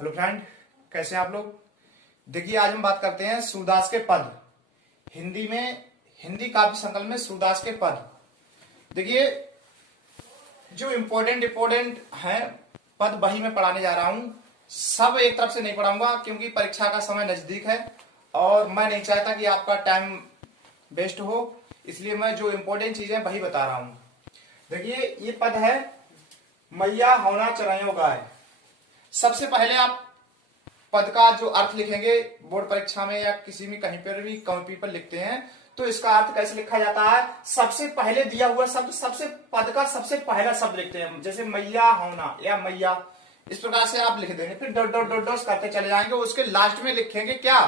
Hello friend, कैसे हैं आप लोग। देखिए, आज हम बात करते हैं सूरदास के पद। हिंदी काव्य संकलन में सूरदास के पद। देखिए, जो इम्पोर्टेंट हैं पद वही मैं पढ़ाने जा रहा हूं। सब एक तरफ से नहीं पढ़ाऊंगा क्योंकि परीक्षा का समय नजदीक है और मैं नहीं चाहता कि आपका टाइम वेस्ट हो, इसलिए मैं जो इम्पोर्टेंट चीजें वही बता रहा हूं। देखिए, ये पद है मैया होना चरायो गाय। सबसे पहले आप पद का जो अर्थ लिखेंगे बोर्ड परीक्षा में या किसी भी कहीं पर भी कॉपी पर लिखते हैं तो इसका अर्थ कैसे लिखा जाता है। सबसे पहले दिया हुआ शब्द, सबसे पद का सबसे पहला शब्द लिखते हैं, जैसे मैया होना या मैया, इस प्रकार से आप लिख देंगे। फिर डॉट डॉट डॉट डॉट करते चले जाएंगे। उसके लास्ट में लिखेंगे क्या,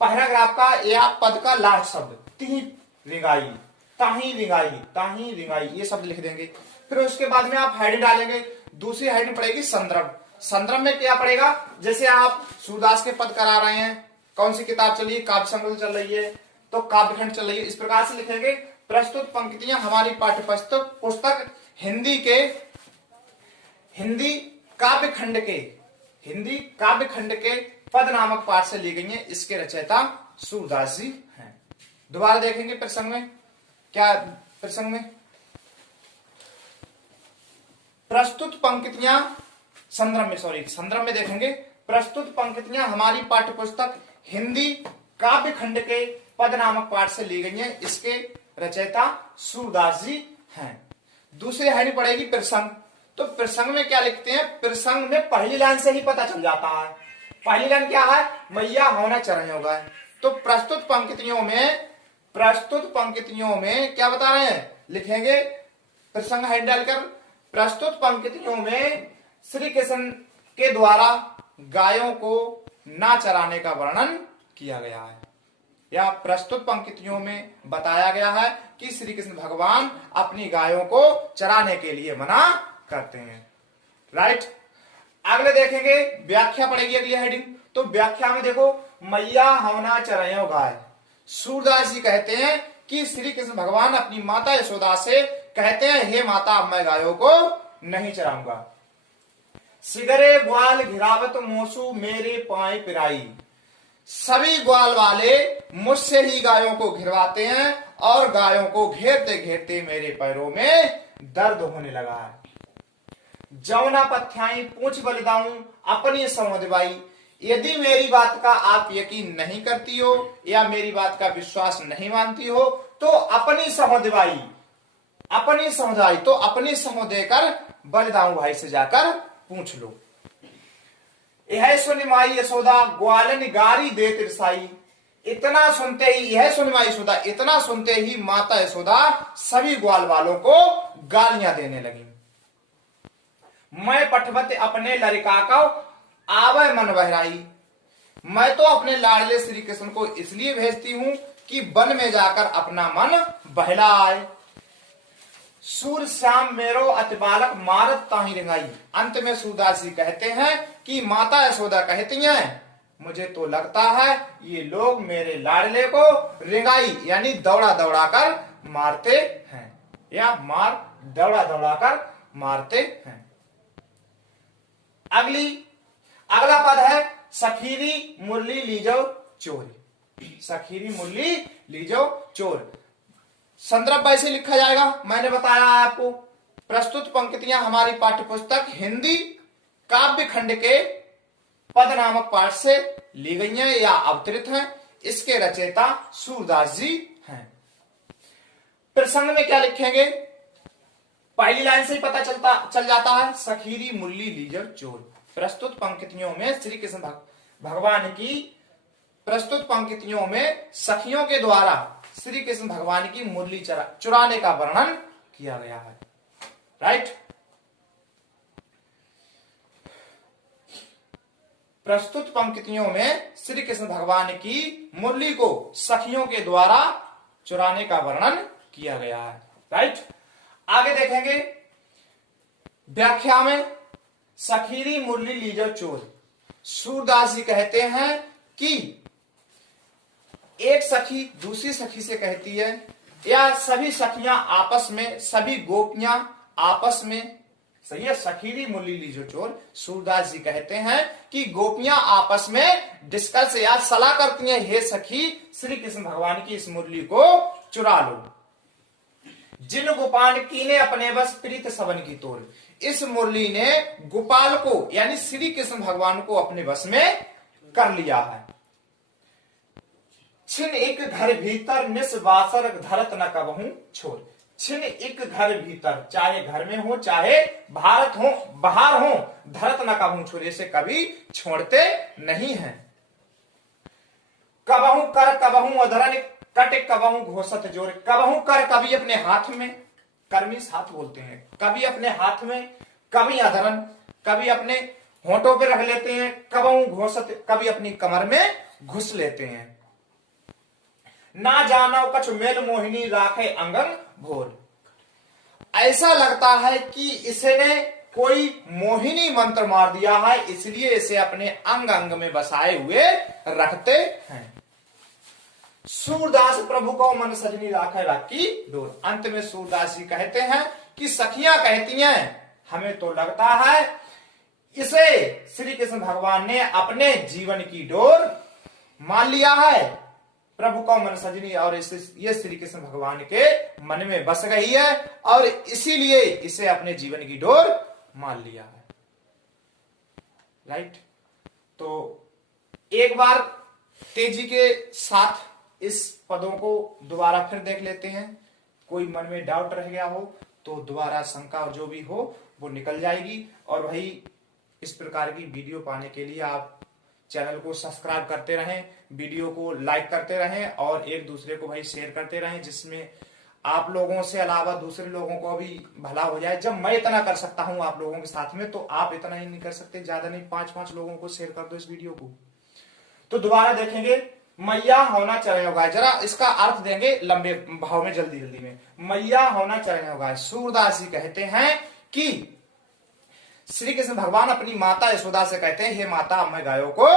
पैराग्राफ का या पद का लास्ट शब्द, ती रिंगाई, ताही रिंगाई, ताही रिंगाई, ये शब्द लिख देंगे। फिर उसके बाद में आप हेडिंग डालेंगे। दूसरी हेडिंग पड़ेगी संदर्भ। संदर्भ में क्या पड़ेगा, जैसे आप सूरदास के पद करा रहे हैं, कौन सी किताब चल रही है, काव्य संकलन चल रही है तो काव्यखंड चल रही है, इस प्रकार से लिखेंगे। प्रस्तुत पंक्तियां हमारी पाठ्य पुस्तक हिंदी काव्यखंड के पद नामक पाठ से ली गई है। इसके रचयिता सूरदास जी हैं। दोबारा देखेंगे प्रसंग में, क्या प्रसंग में प्रस्तुत पंक्तियां संदर्भ में देखेंगे। प्रस्तुत पंक्तियां हमारी पाठ्य पुस्तक हिंदी काव्य खंड के पद नामक पाठ से ली गई हैं। इसके रचयिता सूरदास जी हैं। दूसरी हेडिंग पड़ेगी प्रसंग। तो प्रसंग में क्या लिखते हैं, प्रसंग में पहली लाइन से ही पता चल जाता है। पहली लाइन क्या है, मैया होना चरायो गाय। तो प्रस्तुत पंक्तियों में क्या बता रहे हैं, लिखेंगे प्रसंग हेड डालकर, प्रस्तुत पंक्तियों में श्री कृष्ण के द्वारा गायों को ना चराने का वर्णन किया गया है, या प्रस्तुत पंक्तियों में बताया गया है कि श्री कृष्ण भगवान अपनी गायों को चराने के लिए मना करते हैं। राइट। अगले देखेंगे व्याख्या पड़ेगी अगली हेडिंग। तो व्याख्या में देखो, मैया होना चरायो गाय। सूरदास जी कहते हैं कि श्री कृष्ण भगवान अपनी माता यशोदा से कहते हैं, हे माता, अब मैं गायों को नहीं चराऊंगा। सिगरे ग्वाल घिरावत मोसू मेरे पाए पिराई। सभी ग्वाल वाले मुझसे ही गायों को घिरवाते हैं और गायों को घेरते घेरते मेरे पैरों में दर्द होने लगा है। जौना पथ्याई पूछ बलिदाऊं अपनी समझबाई। यदि मेरी बात का आप यकीन नहीं करती हो या मेरी बात का विश्वास नहीं मानती हो तो अपनी समझबाई तो अपनी समझ देकर बलिदाऊं भाई से जाकर पूछ लो। यह सुन माई यशोदा ग्वालन गारी दे तिरसाई। इतना सुनते ही माता यशोदा सभी ग्वाल वालों को गालियां देने लगी। मैं पठवत अपने लड़का को आवे मन बहराई। मैं तो अपने लाडले श्री कृष्ण को इसलिए भेजती हूं कि वन में जाकर अपना मन बहला आए। सूर श्याम मेरो अति बालक मारत ताही रिंगाई। अंत में सूरदास जी कहते हैं कि माता यशोदा कहती हैं, मुझे तो लगता है ये लोग मेरे लाडले को रिंगाई यानी दौड़ा दौड़ा कर मारते हैं, या दौड़ा दौड़ा कर मारते हैं। अगला पद है सखीरी मुरली लीजो चोर। सखीरी मुरली लीजो चोर। संदर्भ वैसे लिखा जाएगा, मैंने बताया आपको। प्रस्तुत पंक्तियां हमारी पाठ्य पुस्तक हिंदी काव्य खंड के पद नामक पाठ से ली गई हैं या अवतरित हैं। इसके रचयिता सूरदास जी हैं। प्रसंग में क्या लिखेंगे, पहली लाइन से ही पता चल जाता है, सखीरी मुरली लीजर चोर। प्रस्तुत पंक्तियों में श्री कृष्ण भगवान की प्रस्तुत पंक्तियों में सखियों के द्वारा श्री कृष्ण भगवान की मुरली चुराने का वर्णन किया गया है। राइट। प्रस्तुत पंक्तियों में श्री कृष्ण भगवान की मुरली को सखियों के द्वारा चुराने का वर्णन किया गया है। राइट। आगे देखेंगे व्याख्या में, सखीरी मुरली लीजो चोर। सूरदास जी कहते हैं कि एक सखी दूसरी सखी से कहती है, या सभी सखियां आपस में, सभी गोपियां आपस में सही है। सखीरी मुरली लीजो चोर, सूरदास जी कहते हैं कि गोपियां आपस में डिस्कस या सलाह करती हैं, हे सखी श्री कृष्ण भगवान की इस मुरली को चुरा लो। जिन गोपाल कीने अपने बस प्रीत सबन की तोड़, इस मुरली ने गोपाल को यानी श्री कृष्ण भगवान को अपने बस में कर लिया है। छिन एक घर भीतर निस्वासर धरत न कबहू छोड़, छिन एक घर भीतर, चाहे घर में हो चाहे भारत हो बाहर हो, धरत न कबहू छोड़, इसे कभी छोड़ते नहीं हैं। कबहू कर कबहू अधरन कट कबहू घोषत जोर, कबहू कर कभी अपने हाथ में, कर्मी हाथ बोलते हैं, कभी अपने हाथ में, कभी अधरन, कभी अपने होंठों पे रख लेते हैं, कबहू घोषत कभी अपनी कमर में घुस लेते हैं। ना जानो कछ मेल मोहिनी राखे अंगन भोर, ऐसा लगता है कि इसने कोई मोहिनी मंत्र मार दिया है, इसलिए इसे अपने अंग अंग में बसाए हुए रखते हैं। सूरदास प्रभु को मन सजनी राखे राखी डोर, अंत में सूरदास जी कहते हैं कि सखियां कहती हैं हमें तो लगता है इसे श्री कृष्ण भगवान ने अपने जीवन की डोर मान लिया है। प्रभु का मन सजनी, और ये श्री कृष्ण भगवान के मन में बस गई है और इसीलिए इसे अपने जीवन की डोर मान लिया है। राइट। तो एक बार तेजी के साथ इस पदों को दोबारा फिर देख लेते हैं। कोई मन में डाउट रह गया हो तो दोबारा शंका जो भी हो वो निकल जाएगी। और भाई इस प्रकार की वीडियो पाने के लिए आप चैनल को सब्सक्राइब करते रहें, वीडियो को लाइक करते रहें और एक दूसरे को भाई शेयर करते रहें, जिसमें आप लोगों से अलावा दूसरे लोगों को भी भला हो जाए। जब मैं इतना कर सकता हूं आप लोगों के साथ में, तो आप इतना ही नहीं कर सकते, ज्यादा नहीं, 5-5 लोगों को शेयर कर दो इस वीडियो को। तो दोबारा देखेंगे, मैया होना चले होगा, जरा इसका अर्थ देंगे लंबे भाव में, जल्दी जल्दी में। मैया होना चले होगा, सूरदास जी कहते हैं कि श्री कृष्ण भगवान अपनी माता यशोदा से कहते हैं, हे माता मैं गायों को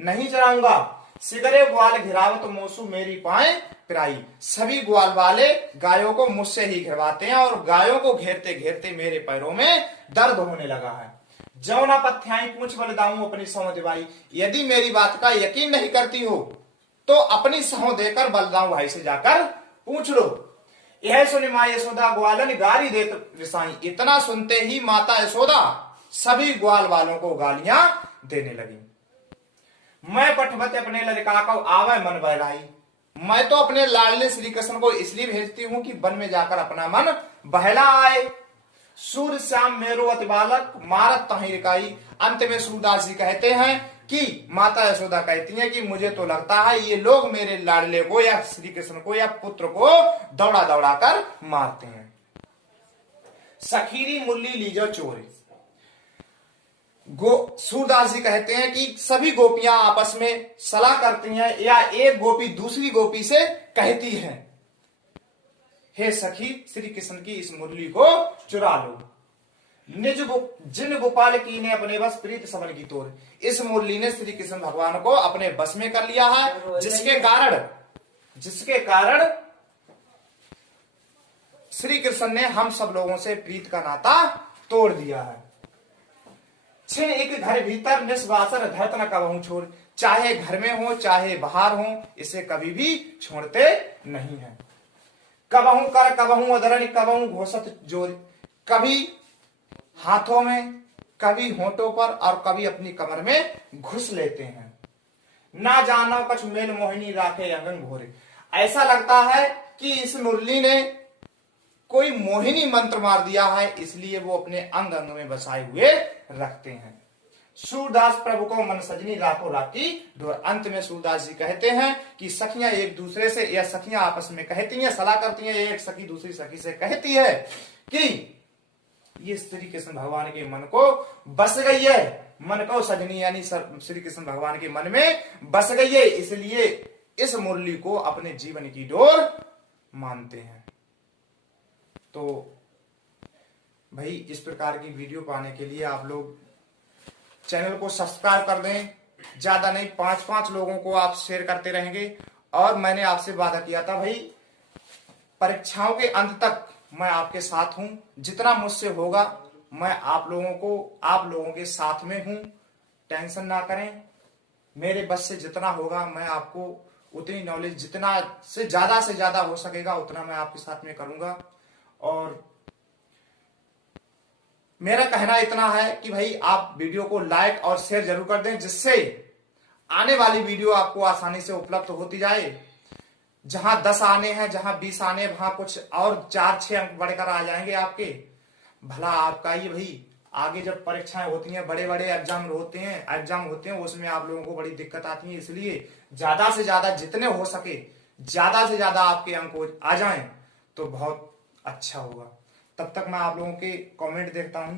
नहीं चराऊंगा, सिगरे ग्वाल घिरावत तो मोसू मेरी पाए पिराई, सभी ग्वाल वाले गायों को मुझसे ही घिरवाते हैं और गायों को घेरते घेरते मेरे पैरों में दर्द होने लगा है। जौना पथ्याई पूछ बल दाऊं अपनी सौं दिवाई, यदि मेरी बात का यकीन नहीं करती हो तो अपनी सौं देकर बलदाऊ भाई से जाकर पूछ लो। यह सुनी मां यशोदा ग्वालन गारी देत विसाई, इतना सुनते ही माता यशोदा सभी ग्वाल वालों को गालियां देने लगी। मैं पठवत अपने लड़का को आवे मन बहलाई, मैं तो अपने लाडले श्री कृष्ण को इसलिए भेजती हूं कि वन में जाकर अपना मन बहला आए। सूर्य श्याम मेरो अति बालक मारत तहिरकाई, अंत में सूरदास जी कहते हैं कि माता यशोदा कहती हैं कि मुझे तो लगता है ये लोग मेरे लाडले को या श्री कृष्ण को या पुत्र को दौड़ा दौड़ा कर मारते हैं। सखीरी मुरली लीजो चोरी, सूरदास जी कहते हैं कि सभी गोपियां आपस में सलाह करती हैं या एक गोपी दूसरी गोपी से कहती है, हे सखी श्री कृष्ण की इस मुरली को चुरा लो। जिन गोपाल की ने अपने बस प्रीत समन की तोड़, इस मुरली ने श्री कृष्ण भगवान को अपने बस में कर लिया है, जिसके कारण श्री कृष्ण ने हम सब लोगों से प्रीत का नाता तोड़ दिया है। छिन एक घर भीतर निस्वासर धरत न कबहू छोड़, चाहे घर में हो चाहे बाहर हो, इसे कभी भी छोड़ते नहीं है। कबहू कर कबहू अधरन कबहू घोषत जोर, कभी हाथों में, कभी होंठों पर और कभी अपनी कमर में घुस लेते हैं। ना जानो कछ मेल मोहिनी राखे अंगन भोरे, ऐसा लगता है कि इस मुरली ने कोई मोहिनी मंत्र मार दिया है, इसलिए वो अपने अंग अंग में बसाए हुए रखते हैं। सूरदास प्रभु को मन सजनी राखो राखी डोर, अंत में सूरदास जी कहते हैं कि सखियां एक दूसरे से या सखियां आपस में कहती हैं, सलाह करती हैं, एक सखी दूसरी सखी से कहती है कि ये श्री कृष्ण भगवान के मन को बस गई है, मन को सजनी यानी श्री कृष्ण भगवान के मन में बस गई है, इसलिए इस मुरली को अपने जीवन की डोर मानते हैं। तो भाई इस प्रकार की वीडियो पाने के लिए आप लोग चैनल को सब्सक्राइब कर दें, ज्यादा नहीं 5-5 लोगों को आप शेयर करते रहेंगे। और मैंने आपसे वादा किया था भाई परीक्षाओं के अंत तक मैं आपके साथ हूं, जितना मुझसे होगा मैं आप लोगों के साथ में हूं। टेंशन ना करें, मेरे बस से जितना होगा मैं आपको उतनी नॉलेज, जितना से ज्यादा हो सकेगा उतना मैं आपके साथ में करूंगा। और मेरा कहना इतना है कि भाई आप वीडियो को लाइक और शेयर जरूर कर दें, जिससे आने वाली वीडियो आपको आसानी से उपलब्ध होती जाए। जहां 10 आने हैं, जहां 20 आने, वहां कुछ और 4-6 अंक बढ़कर आ जाएंगे आपके। भला आपका ही भाई आगे जब परीक्षाएं होती हैं, बड़े बड़े एग्जाम होते हैं उसमें आप लोगों को बड़ी दिक्कत आती है। इसलिए ज्यादा से ज्यादा जितने हो सके ज्यादा से ज्यादा आपके अंक आ जाएं तो बहुत अच्छा होगा। तब तक मैं आप लोगों के कमेंट देखता हूं।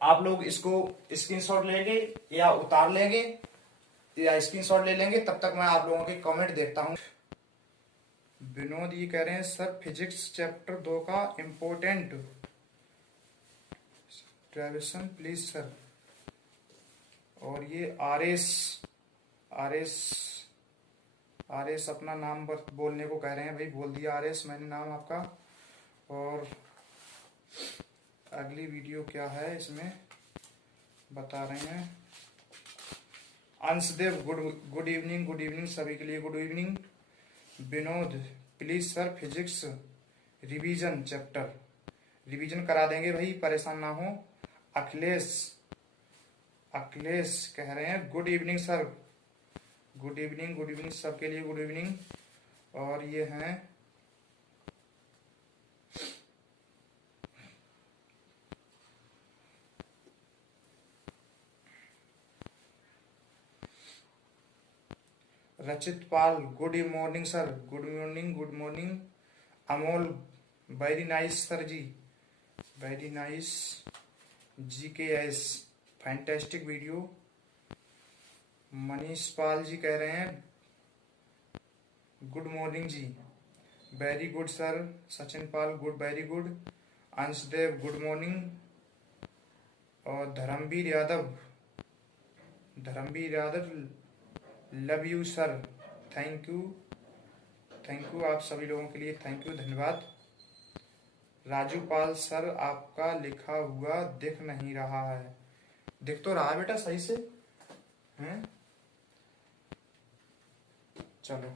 आप लोग इसको स्क्रीनशॉट लेंगे या उतार लेंगे या स्क्रीनशॉट ले लेंगे, तब तक मैं आप लोगों के कमेंट देखता हूं। विनोद ये कह रहे हैं सर फिजिक्स चैप्टर 2 का इंपोर्टेंट ट्रेविसन प्लीज सर। और ये आरएस अपना नाम बोलने को कह रहे हैं। भाई बोल दिया आरएस मैंने नाम आपका। और अगली वीडियो क्या है इसमें बता रहे हैं। अंशदेव गुड इवनिंग सभी के लिए good evening. Vinod please sir physics revision chapter revision करा देंगे भाई, परेशान ना हो। अखिलेश कह रहे हैं good evening sir. Good evening सबके लिए गुड इवनिंग। और ये हैं Rachit Pal good morning sir. Good morning. Amol very nice sir ji, very nice. GKS fantastic video. Manish Pal ji कह रहे हैं good morning ji, very good sir. Sachin Pal good, very good. Anshdev good morning. और Dharmveer Yadav love you sir. Thank you आप सभी लोगों के लिए, थैंक यू, धन्यवाद। राजू पाल सर आपका लिखा हुआ दिख नहीं रहा है। दिख तो रहा है बेटा सही से हैं। चलो